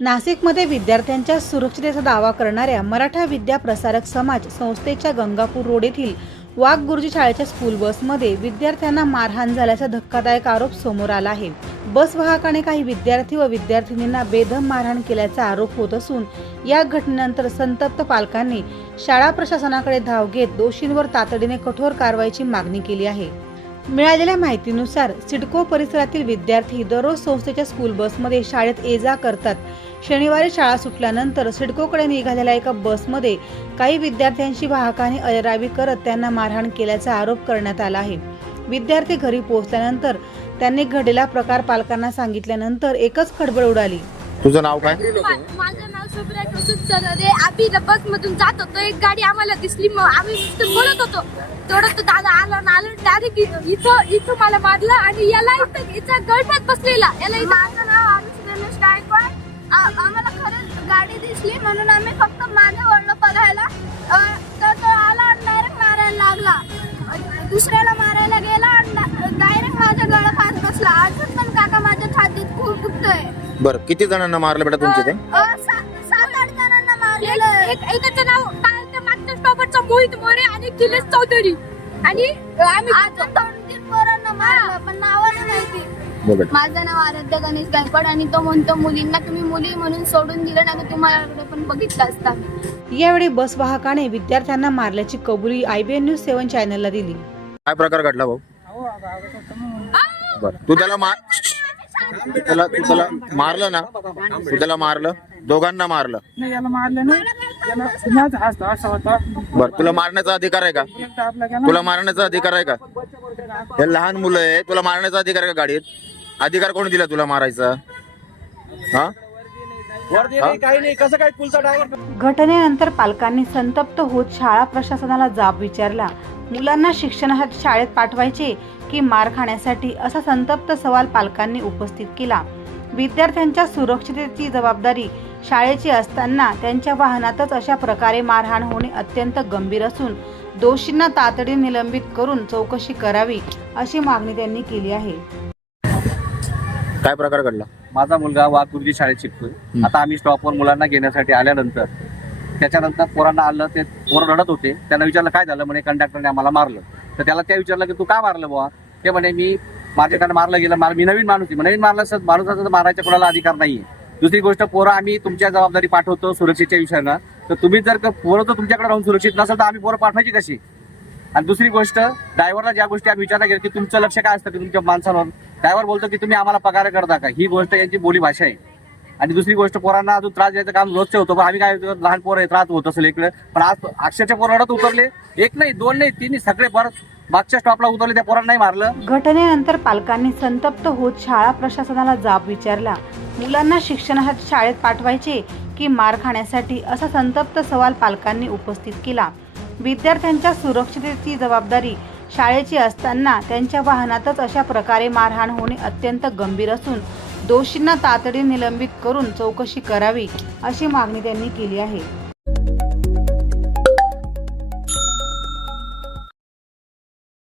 नाशिकमध्ये विद्यार्थ्यांच्या सुरक्षिततेचा दावा करणाऱ्या मराठा विद्या प्रसारक समाज संस्थेच्या गंगापूर रोड येथील वाघ गुरुजी शाळेच्या स्कूल बसमध्ये विद्यार्थ्यांना मारहाण झाल्याचा धक्कादायक आरोप समोर आला आहे। बस वाहकाने काही विद्यार्थी व विद्यार्थिनींना बेदम मारहाण केल्याचा आरोप होत असून या घटनेनंतर संतप्त पालकांनी शाळा प्रशासनाकडे धाव घेत दोषींवर तातडीने कठोर कारवाईची मागणी केली आहे। मिळालेल्या माहितीनुसार सिडको परिसरातील विद्यार्थी दररोज संस्थेच्या स्कूल बसमध्ये शाळेत ये-जा करतात। शनिवारी शाळा सुटल्यानंतर सिडकोकडे निघालेल्या एका बसमध्ये काही विद्यार्थ्यांशी वाहकाने अरेरावी करत त्यांना मारहाण केल्याचा आरोप करण्यात आला आहे। विद्यार्थी घरी पोहोचल्यानंतर त्यांनी घडलेला प्रकार पालकांना सांगितल्यानंतर एकच खळबळ उडाली। तुझं नाव काय? माझं नाव शुभ्रा कौशिक सरदे। आम्ही बस मधून जात होतो, एक गाडी आम्हाला दिसली, मग आम्ही बोलत होतो, तेवढं तो दादा आला डायरेक्ट इथं मला मारलं आणि याला इथं गळफात बसलेला। याला माझं नाव आरुषी गणेश गायकवाड। आम्हाला खरंच गाडी दिसली म्हणून आम्ही फक्त मागे वळलो बघायला, तर तो आला आणि डायरेक्ट मारायला लागला। दुसऱ्याला मारायला गेला आणि डायरेक्ट माझ्या गळफात बसला। अजून पण काका माझ्या छातीत खूप दुखतोय। बरं, किती जणांना मारलं बेटा तुमच्या ते? 7-8 जणांना मारलेलं। एकाचं नाव काय मागच्या स्टॉपरचा मोहित मोरे आणि किलेश चौधरी, आणि आम्ही अजून 2-3 पोरांना मारलं पण नावं माहिती। माझं नाव आराध्य गणेश गायकवाड आणि तो म्हणतो मुलींना तुम्ही मुली म्हणून सोडून दिलं नाही, तुम्हाला पण बघितलं असता। यावेळी बस वाहकाने विद्यार्थ्यांना मारल्याची कबुली IBN न्यूज 7 चॅनलला दिली। काय प्रकार घडला भाऊ? बरं, तू त्याला मारलं ना? तू त्याला मारलं? दोघांना मारलं? नाही, याला मारलं नाही, याला पुण्यात असं होता। बरं, तुला मारण्याचा अधिकार आहे का? तुला मारण्याचा अधिकार आहे का? हे लहान मुलं आहे, तुला मारण्याचा अधिकार आहे का? गाडीत अधिकार कोणी दिला तुला मारायचा? हा, काही नाही, कसं काय कुलचा ड्रायव्हर। घटनेनंतर पालकांनी संतप्त होत शाळा प्रशासनाला जाब विचारला। मुलांना शिक्षणासाठी शाळेत पाठवायचे की मार खाण्यासाठी, असा संतप्त सवाल पालकांनी उपस्थित केला। विद्यार्थ्यांच्या सुरक्षिततेची जबाबदारी शाळेची असताना त्यांच्या वाहनातच अशा प्रकारे मारहाण होणे अत्यंत गंभीर असून दोषींना तातडीने निलंबित करून चौकशी करावी, अशी मागणी त्यांनी केली आहे। काय प्रकार घडला? माझा मुलगा वाघ गुरुजी शाळेत शिकतोय। आता आम्ही स्टॉपवर मुलांना घेण्यासाठी आल्यानंतर त्याच्यानंतर पोरांना आलं, ते पोरं रडत होते। त्यांना विचारलं काय झालं, म्हणे कंडक्टरने आम्हाला मारलं। तर त्याला त्या विचारलं की तू का मारलं बुवा? ते म्हणे मी माझ्याकडे मारलं गेलं, मी नवीन माणूस आहे। नवीन मारलं माणूसाचा मारायच्या कोणाला अधिकार नाहीये। दुसरी गोष्ट, पोरं आम्ही तुमच्या जबाबदारी पाठवतो सुरक्षेच्या विषयानं, तर तुम्ही जर पोरं तर तुमच्याकडे राहून सुरक्षित नसेल तर आम्ही पोरं पाठवायची कशी? आणि दुसरी गोष्ट, ड्रायव्हरला ज्या गोष्टी आम्ही विचारल्या गेल्या की तुमचं लक्ष काय असतं की तुमच्या माणसांवर, ड्रायव्हर बोलतो की तुम्ही आम्हाला पगार करता का? ही गोष्ट यांची बोली भाषा आहे। आणि दुसरी गोष्ट, पोरांना अजून त्रास द्यायचं काम रोजचं होतं, पण आम्ही काय लहान पोरं आहे, त्रास होत असेल इकडे, पण आज अक्षरच्या पोरं रडत उतरले। 1 नाही 2 नाही 3 सगळे परत मागच्या स्टॉपला उतरले, त्या पोरांना नाही मारलं। घटनेनंतर पालकांनी संतप्त होत शाळा प्रशासनाला जाब विचारला। मुलांना शिक्षणासाठी शाळेत पाठवायचे की मार खाण्यासाठी, असा संतप्त सवाल पालकांनी उपस्थित केला। विद्यार्थ्यांच्या सुरक्षिततेची जबाबदारी शाळेची असताना त्यांच्या वाहनातच अशा प्रकारे मारहाण होणे अत्यंत गंभीर असून दोषींना तातडीने निलंबित करून चौकशी करावी, अशी मागणी त्यांनी केली आहे।